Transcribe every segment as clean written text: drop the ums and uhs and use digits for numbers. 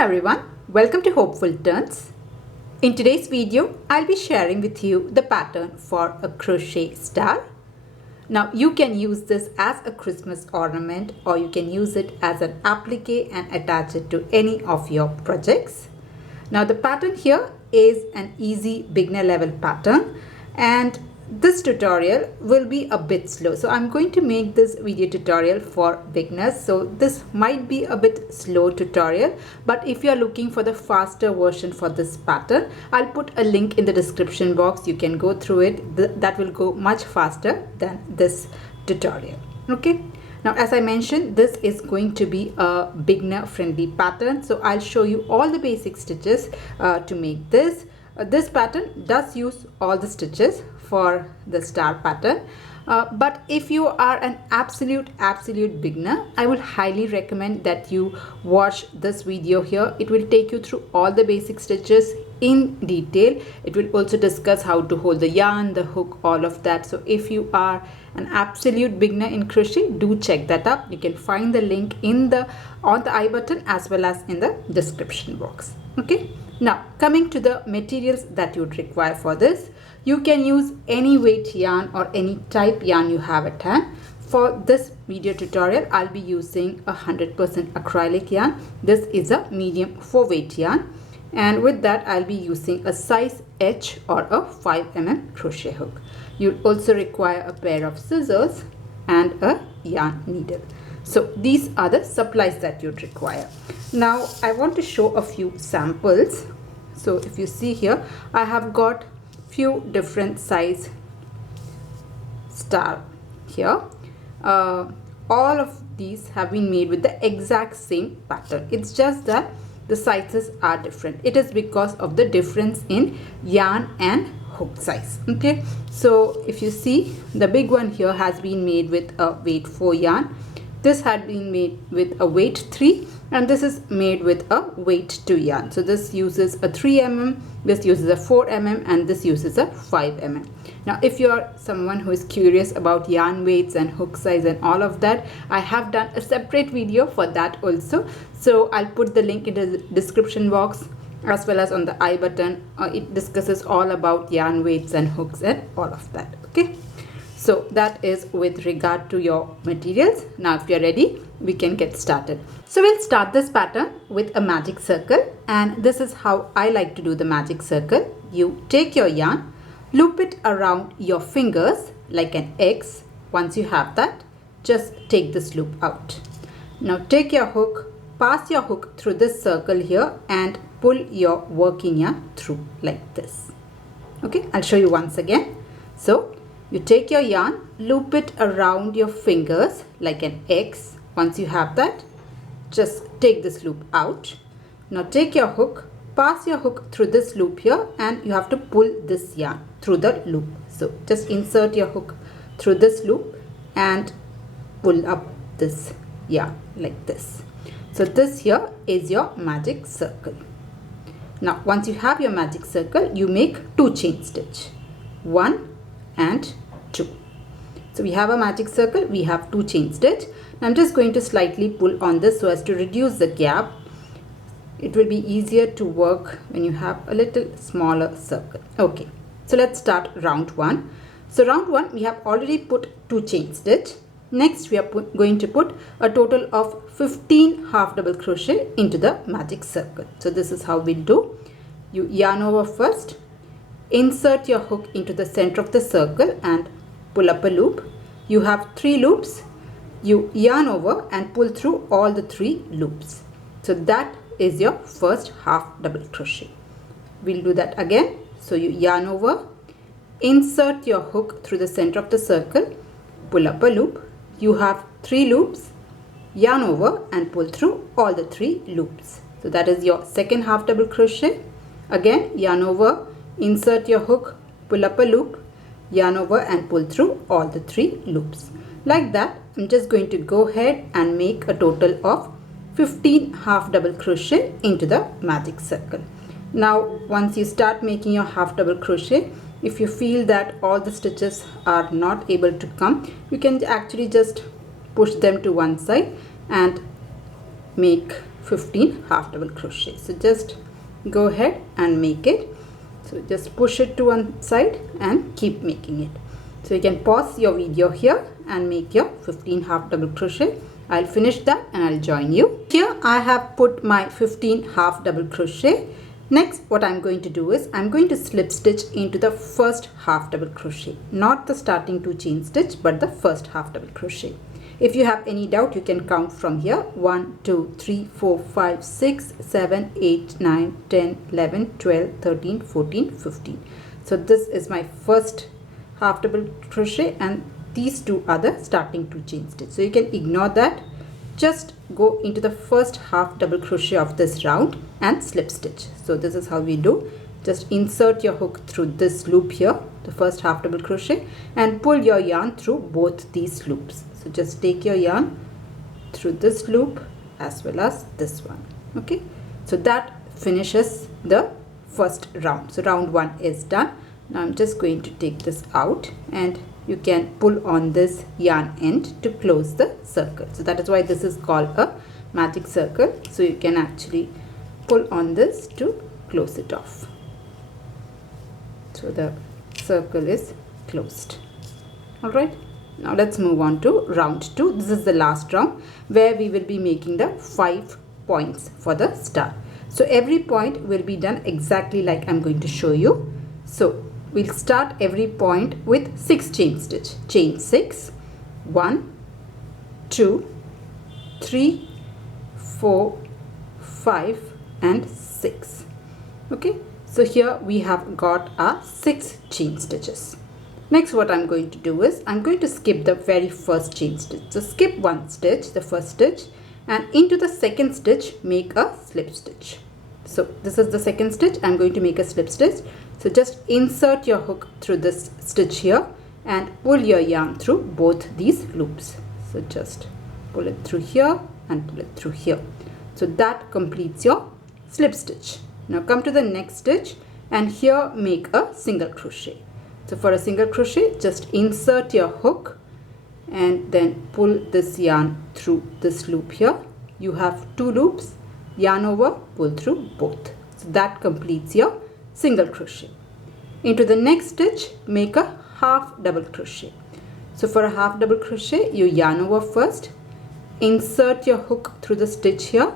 everyone, welcome to Hopeful Turns. In today's video, I'll be sharing with you the pattern for a crochet star. Now you can use this as a Christmas ornament or you can use it as an applique and attach it to any of your projects. Now the pattern here is an easy beginner level pattern and this tutorial will be a bit slow. So I'm going to make this video tutorial for beginners. So this might be a bit slow tutorial, but if you're looking for the faster version for this pattern, I'll put a link in the description box. You can go through it. That will go much faster than this tutorial. Okay. Now, as I mentioned, this is going to be a beginner friendly pattern. So I'll show you all the basic stitches to make this. This pattern does use all the stitches for the star pattern, but if you are an absolute beginner, I would highly recommend that you watch this video here. It will take you through all the basic stitches in detail. It will also discuss how to hold the yarn, the hook, all of that. So if you are an absolute beginner in crochet, do check that up. You can find the link on the I button as well as in the description box. Okay, now coming to the materials that you would require for this, you can use any weight yarn or any type yarn you have at hand. For this video tutorial, I'll be using 100% acrylic yarn. This is a medium 4-weight yarn, and with that I'll be using a size H or a 5mm crochet hook. You'll also require a pair of scissors and a yarn needle. So these are the supplies that you'd require. Now I want to show a few samples. So if you see here, I have got few different size star here. All of these have been made with the exact same pattern. It's just that the sizes are different. It is because of the difference in yarn and hook size. Okay, so if you see, the big one here has been made with a weight 4 yarn. This had been made with a weight 3, and this is made with a weight 2 yarn. So this uses a 3mm, this uses a 4mm, and this uses a 5mm. Now if you are someone who is curious about yarn weights and hook size and all of that, I have done a separate video for that also. So I'll put the link in the description box as well as on the I button. It discusses all about yarn weights and hooks and all of that. Okay. So that is with regard to your materials. Now if you're ready, we can get started. So we'll start this pattern with a magic circle, and this is how I like to do the magic circle. You take your yarn, loop it around your fingers like an X. Once you have that, just take this loop out. Now take your hook, pass your hook through this circle here and pull your working yarn through like this. Okay, I'll show you once again. So you take your yarn, loop it around your fingers like an X. Once you have that, just take this loop out. Now take your hook, pass your hook through this loop here, and you have to pull this yarn through the loop. So just insert your hook through this loop and pull up this yarn like this. So this here is your magic circle. Now once you have your magic circle, you make 2 chain stitch, 1 and 2. So we have a magic circle, we have 2 chain stitch. Now I'm just going to slightly pull on this so as to reduce the gap. It will be easier to work when you have a little smaller circle. Okay, so let's start round 1. So round 1 we have already put 2 chain stitch. Next we are going to put a total of 15 half double crochet into the magic circle. So this is how we'll do. You yarn over first, insert your hook into the center of the circle and pull up a loop. You have 3 loops. You yarn over and pull through all the 3 loops. So that is your first half double crochet. We'll do that again. So you yarn over, insert your hook through the center of the circle, pull up a loop. You have 3 loops, yarn over and pull through all the 3 loops. So that is your second half double crochet. Again, yarn over, insert your hook, pull up a loop, yarn over and pull through all the 3 loops. Like that, I'm just going to go ahead and make a total of 15 half double crochet into the magic circle. Now once you start making your half double crochet, if you feel that all the stitches are not able to come, you can actually just push them to one side and make 15 half double crochet. So just go ahead and make it. So just push it to one side and keep making it. So you can pause your video here and make your 15 half double crochet. I'll finish that and I'll join you. Here I have put my 15 half double crochet. Next, what I'm going to do is I'm going to slip stitch into the first half double crochet, not the starting 2 chain stitch, but the first half double crochet. If you have any doubt, you can count from here: 1, 2, 3, 4, 5, 6, 7, 8, 9, 10, 11, 12, 13, 14, 15. So this is my first half double crochet and these two are the starting 2 chain stitch. So you can ignore that. Just go into the first half double crochet of this round and slip stitch. So this is how we do. Just insert your hook through this loop here, the first half double crochet, and pull your yarn through both these loops. So just take your yarn through this loop as well as this one. Okay, so that finishes the first round. So round 1 is done. Now I'm just going to take this out and you can pull on this yarn end to close the circle. So that is why this is called a magic circle. So you can actually pull on this to close it off. So the circle is closed. Alright, now let's move on to round 2. This is the last round where we will be making the 5 points for the star. So every point will be done exactly like I'm going to show you. So we'll start every point with 6 chain stitch. Chain 6, 1, 2, 3, 4, 5 and 6. Okay, so here we have got our 6 chain stitches. Next, what I'm going to do is I'm going to skip the very first chain stitch. So skip one stitch, the first stitch, and into the second stitch make a slip stitch. So this is the second stitch. I'm going to make a slip stitch. So just insert your hook through this stitch here and pull your yarn through both these loops. So just pull it through here and pull it through here. So that completes your slip stitch. Now come to the next stitch and here make a single crochet. So for a single crochet, just insert your hook and then pull this yarn through this loop here. You have 2 loops, yarn over, pull through both. So that completes your single crochet. Into the next stitch, make a half double crochet. So for a half double crochet, you yarn over first, insert your hook through the stitch here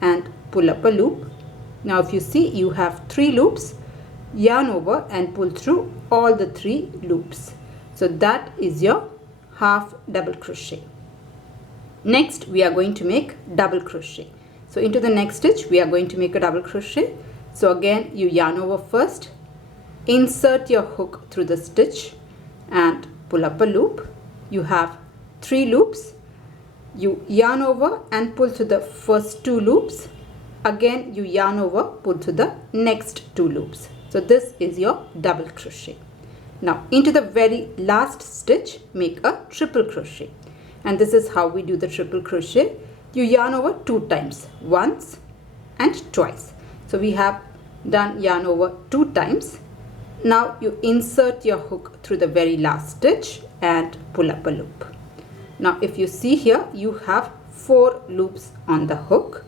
and pull up a loop. Now if you see, you have 3 loops, yarn over and pull through all the 3 loops. So that is your half double crochet. Next, we are going to make double crochet. So into the next stitch, we are going to make a double crochet. So again, you yarn over first, insert your hook through the stitch and pull up a loop. You have 3 loops. You yarn over and pull through the first 2 loops. Again, you yarn over, pull through the next 2 loops. So this is your double crochet. Now into the very last stitch, make a triple crochet. And this is how we do the triple crochet. You yarn over 2 times, once and twice. So we have done yarn over 2 times. Now you insert your hook through the very last stitch and pull up a loop. Now if you see here, you have 4 loops on the hook.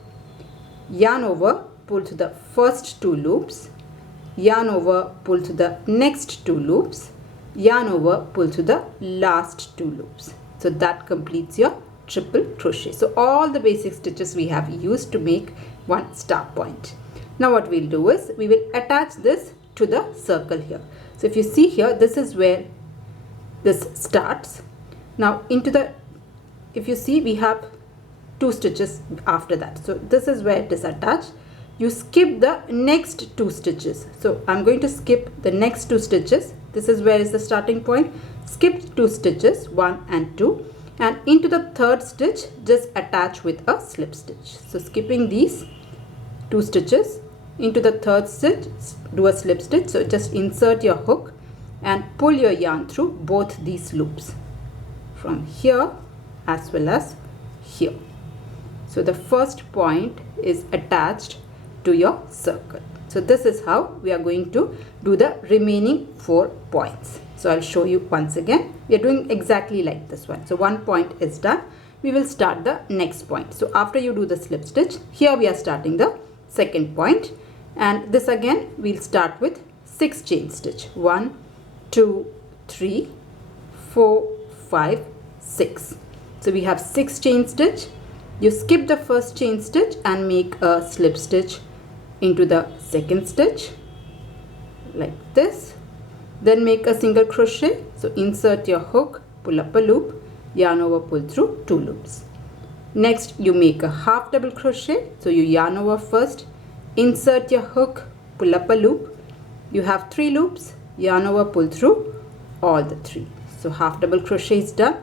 Yarn over, pull to the first 2 loops. Yarn over, pull to the next 2 loops. Yarn over, pull to the last 2 loops. So that completes your triple crochet. So all the basic stitches we have used to make one star point. Now what we'll do is we will attach this to the circle here. So if you see here, this is where this starts. Now into the, if you see, we have 2 stitches after that. So this is where it is attached. You skip the next 2 stitches. So I'm going to skip the next 2 stitches. This is where is the starting point. Skip 2 stitches, 1 and 2, and into the 3rd stitch just attach with a slip stitch. So skipping these 2 stitches, into the 3rd stitch do a slip stitch. So just insert your hook and pull your yarn through both these loops from here as well as here. So the first point is attached to your circle. So this is how we are going to do the remaining 4 points. So I'll show you once again. We are doing exactly like this one. So 1 point is done. we will start the next point. So after you do the slip stitch, here we are starting the second point, and this again we'll start with 6 chain stitch. 1 2 3 4 5 6. So we have 6 chain stitch. You skip the first chain stitch and make a slip stitch into the second stitch like this. Then make a single crochet. So insert your hook, pull up a loop, yarn over, pull through 2 loops. Next you make a half double crochet. So you yarn over first, insert your hook, pull up a loop. You have 3 loops, yarn over, pull through all the 3. So half double crochet is done.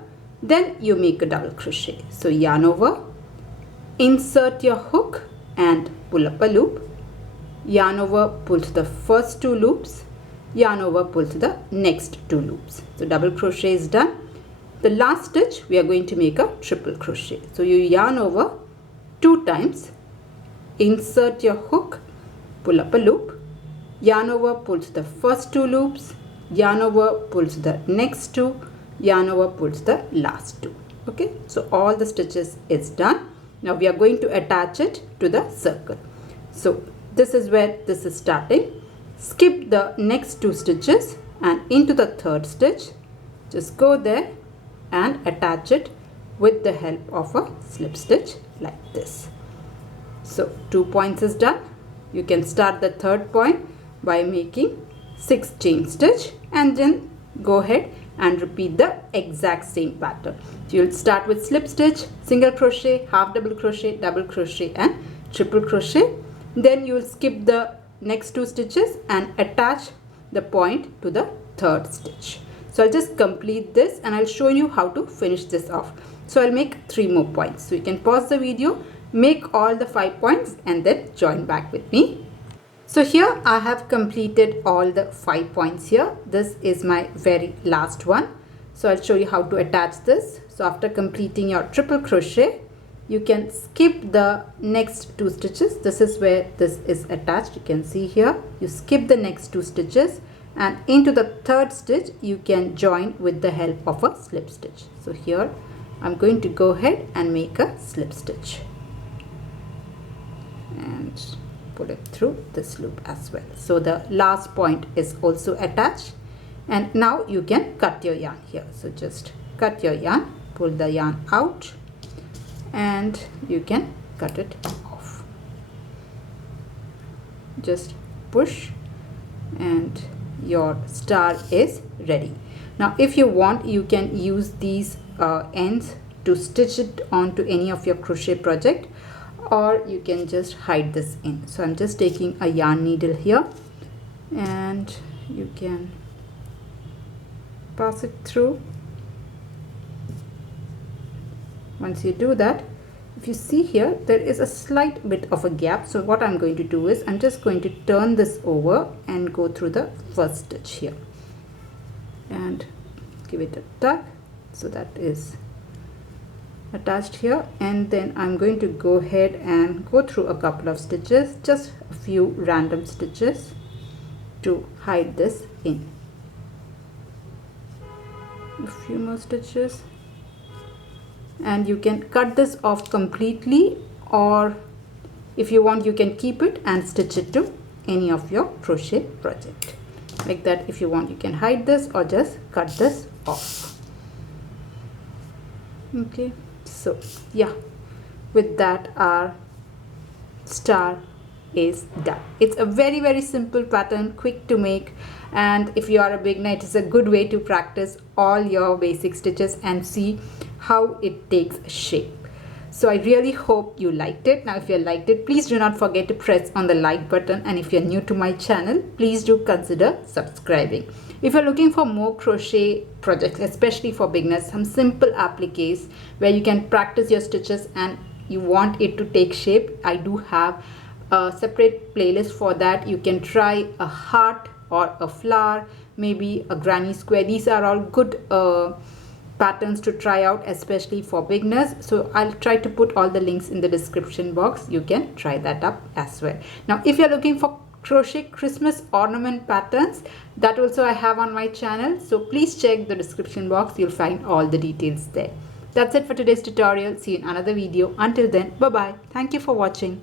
Then you make a double crochet. So yarn over, insert your hook and pull up a loop, yarn over, pull to the first 2 loops, yarn over, pull to the next 2 loops. So double crochet is done. The last stitch we are going to make a triple crochet. So you yarn over 2 times, insert your hook, pull up a loop, yarn over, pull to the first 2 loops, yarn over, pull to the next 2, yarn over, pull to the last 2. Okay, so all the stitches is done. Now we are going to attach it to the circle. So this is where this is starting. Skip the next 2 stitches and into the third stitch. Just go there and attach it with the help of a slip stitch like this. So 2 points is done. You can start the third point by making 6 chain stitch and then go ahead and repeat the exact same pattern. So you'll start with slip stitch, single crochet, half double crochet, double crochet and triple crochet. Then you will skip the next 2 stitches and attach the point to the third stitch. So I'll just complete this and I'll show you how to finish this off. So I'll make 3 more points. So you can pause the video, make all the 5 points and then join back with me. So here I have completed all the 5 points here. This is my very last one. So I'll show you how to attach this. So after completing your triple crochet, you can skip the next 2 stitches. This is where this is attached. You can see here. You skip the next 2 stitches and into the third stitch you can join with the help of a slip stitch. So here I'm going to go ahead and make a slip stitch and pull it through this loop as well. So the last point is also attached, and now you can cut your yarn here. So just cut your yarn, pull the yarn out and you can cut it off. Just push and your star is ready. Now if you want, you can use these ends to stitch it onto any of your crochet project, or you can just hide this in. So I'm just taking a yarn needle here and you can pass it through. Once you do that, if you see here, there is a slight bit of a gap. So what I'm going to do is I'm just going to turn this over and go through the first stitch here and give it a tug. So that is attached here, and then I'm going to go ahead and go through a couple of stitches, just a few random stitches to hide this in. A few more stitches, and you can cut this off completely, or if you want you can keep it and stitch it to any of your crochet project like that. If you want, you can hide this or just cut this off. Okay, so yeah, with that our star is done. It's a very simple pattern, quick to make, and if you are a beginner, it is a good way to practice all your basic stitches and see how it takes shape. So I really hope you liked it. Now if you liked it, please do not forget to press on the like button, and if you're new to my channel, please do consider subscribing. If you're looking for more crochet projects, especially for beginners, some simple appliques where you can practice your stitches and you want it to take shape, I do have a separate playlist for that. You can try a heart or a flower, maybe a granny square. These are all good patterns to try out, especially for beginners. So I'll try to put all the links in the description box. You can try that up as well. Now if you're looking for crochet Christmas ornament patterns, that also I have on my channel, so please check the description box. You'll find all the details there. That's it for today's tutorial. See you in another video. Until then, bye bye. Thank you for watching.